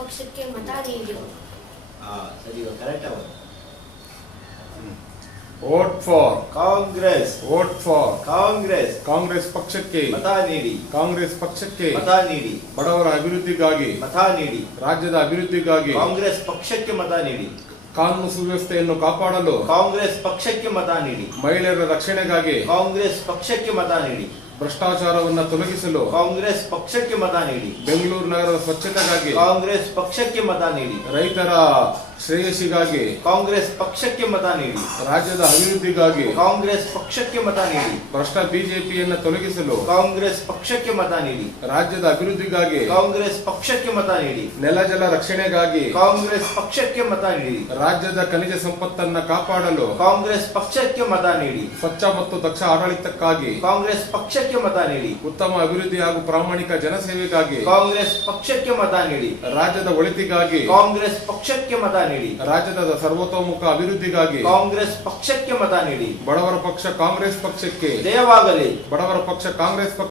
ಪಕ್ಷಕ್ಕೆ ಮತ ನೀಡಿ. ಸರಿ, ಕರೆಕ್ಟ್ ಅವ. Vote for Congress. Vote for Congress. Congress ಪಕ್ಷಕ್ಕೆ ಮತ ನೀಡಿ. ಕಾಂಗ್ರೆಸ್ ಪಕ್ಷಕ್ಕೆ ಮತ ನೀಡಿ. ಬಡವರ ಅಭಿವೃದ್ಧಿಗಾಗಿ ಮತ ನೀಡಿ. ರಾಜ್ಯದ ಅಭಿವೃದ್ಧಿಗಾಗಿ ಕಾಂಗ್ರೆಸ್ ಪಕ್ಷಕ್ಕೆ ಮತ ನೀಡಿ. ಕಾನೂನು ಸುವ್ಯವಸ್ಥೆಯನ್ನು ಕಾಪಾಡಲು ಕಾಂಗ್ರೆಸ್ ಪಕ್ಷಕ್ಕೆ ಮತ ನೀಡಿ. ಮಹಿಳೆಯರ ರಕ್ಷಣೆಗಾಗಿ ಕಾಂಗ್ರೆಸ್ ಪಕ್ಷಕ್ಕೆ ಮತ ನೀಡಿ. ಭ್ರಷ್ಟಾಚಾರವನ್ನು ತೊಲಗಿಸಲು ಕಾಂಗ್ರೆಸ್ ಪಕ್ಷಕ್ಕೆ ಮತ ನೀಡಿ. ಬೆಂಗಳೂರು ನಗರದ ಸ್ವಚ್ಛತೆಗಾಗಿ ಕಾಂಗ್ರೆಸ್ ಪಕ್ಷಕ್ಕೆ ಮತ ನೀಡಿ. ರೈತರ ಶ್ರೇಯಸ್ಸಿಗಾಗಿ ಕಾಂಗ್ರೆಸ್ ಪಕ್ಷಕ್ಕೆ ಮತ ನೀಡಿ. ರಾಜ್ಯದ ಅಭಿವೃದ್ಧಿಗಾಗಿ ಕಾಂಗ್ರೆಸ್ ಪಕ್ಷಕ್ಕೆ ಮತ ನೀಡಿ. ಭ್ರಷ್ಟ ಬಿಜೆಪಿಯನ್ನು ತೊಲಗಿಸಲು ಕಾಂಗ್ರೆಸ್ ಪಕ್ಷಕ್ಕೆ ಮತ ನೀಡಿ. ರಾಜ್ಯದ ಅಭಿವೃದ್ಧಿಗಾಗಿ ಕಾಂಗ್ರೆಸ್ ಪಕ್ಷಕ್ಕೆ ಮತ ನೀಡಿ. ನೆಲ ಜಲ ರಕ್ಷಣೆಗಾಗಿ ಕಾಂಗ್ರೆಸ್ ಪಕ್ಷಕ್ಕೆ ಮತ ನೀಡಿ. ರಾಜ್ಯದ ಖನಿಜ ಸಂಪತ್ತನ್ನ ಕಾಪಾಡಲು ಕಾಂಗ್ರೆಸ್ ಪಕ್ಷಕ್ಕೆ ಮತ ನೀಡಿ. ಸ್ವಚ್ಛ ಮತ್ತು ದಕ್ಷ ಆಡಳಿತಕ್ಕಾಗಿ ಕಾಂಗ್ರೆಸ್ ಪಕ್ಷಕ್ಕೆ ಮತ ನೀಡಿ. ಉತ್ತಮ ಅಭಿವೃದ್ಧಿ ಹಾಗೂ ಪ್ರಾಮಾಣಿಕ ಜನಸೇವೆಗಾಗಿ ಕಾಂಗ್ರೆಸ್ ಪಕ್ಷಕ್ಕೆ ಮತ ನೀಡಿ. ರಾಜ್ಯದ ಒಳಿತಿಗಾಗಿ ಕಾಂಗ್ರೆಸ್ ಪಕ್ಷಕ್ಕೆ ಮತ ನೀಡಿ. ರಾಜ್ಯದ ಸರ್ವತೋಮುಖ ಅಭಿವೃದ್ಧಿಗಾಗಿ ಕಾಂಗ್ರೆಸ್ ಪಕ್ಷಕ್ಕೆ ಮತ ನೀಡಿ. ಬಡವರ ಪಕ್ಷ ಕಾಂಗ್ರೆಸ್ ಪಕ್ಷಕ್ಕೆ ಜಯವಾಗಲಿ. ಬಡವರ ಪಕ್ಷ ಕಾಂಗ್ರೆಸ್ ಪಕ್ಷ